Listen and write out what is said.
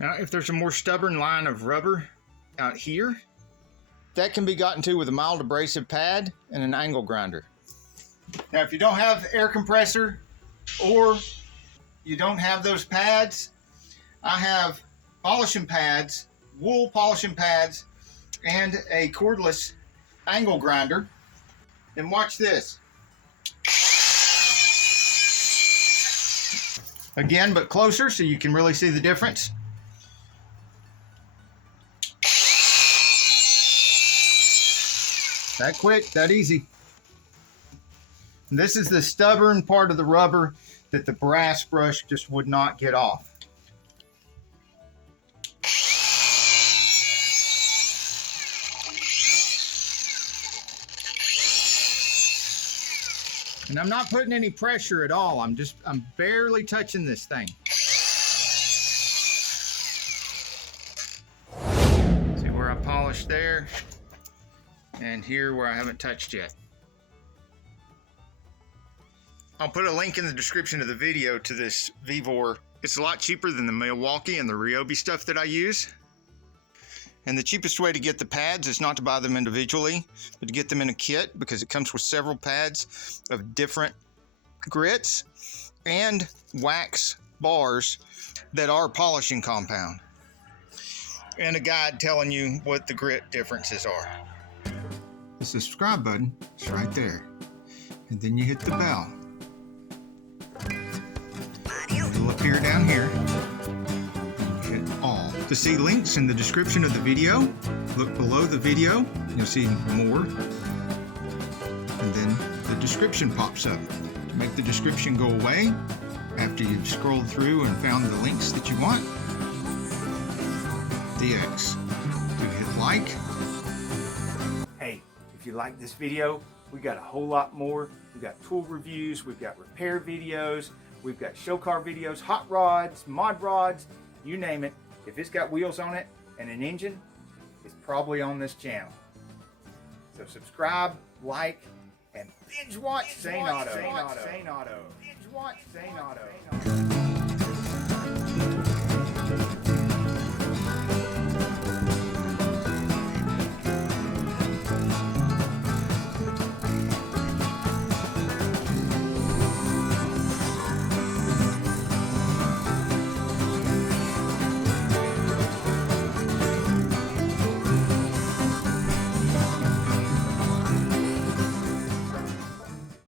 Now, if there's a more stubborn line of rubber out here, that can be gotten to with a mild abrasive pad and an angle grinder. Now, if you don't have air compressor or you don't have those pads, I have polishing pads, wool polishing pads, and a cordless angle grinder. And watch this. Again, but closer so you can really see the difference. That quick, that easy. And this is the stubborn part of the rubber that the brass brush just would not get off. And I'm not putting any pressure at all. I'm barely touching this thing. See where I polished there, and here where I haven't touched yet. I'll put a link in the description of the video to this Vevor. It's a lot cheaper than the Milwaukee and the Ryobi stuff that I use. And the cheapest way to get the pads is not to buy them individually, but to get them in a kit, because it comes with several pads of different grits and wax bars that are polishing compound, and a guide telling you what the grit differences are. The subscribe button is right there, and then you hit the bell. It'll appear down here. Hit all. To see links in the description of the video, look below the video, you'll see more, and then the description pops up. To make the description go away after you've scrolled through and found the links that you want, the X. Do hit like. Hey, if you like this video, we got a whole lot more. We've got tool reviews, we've got repair videos, we've got show car videos, hot rods, mod rods, you name it. If it's got wheels on it and an engine, it's probably on this channel. So subscribe, like, and binge watch Saneauto. Binge watch Saneauto.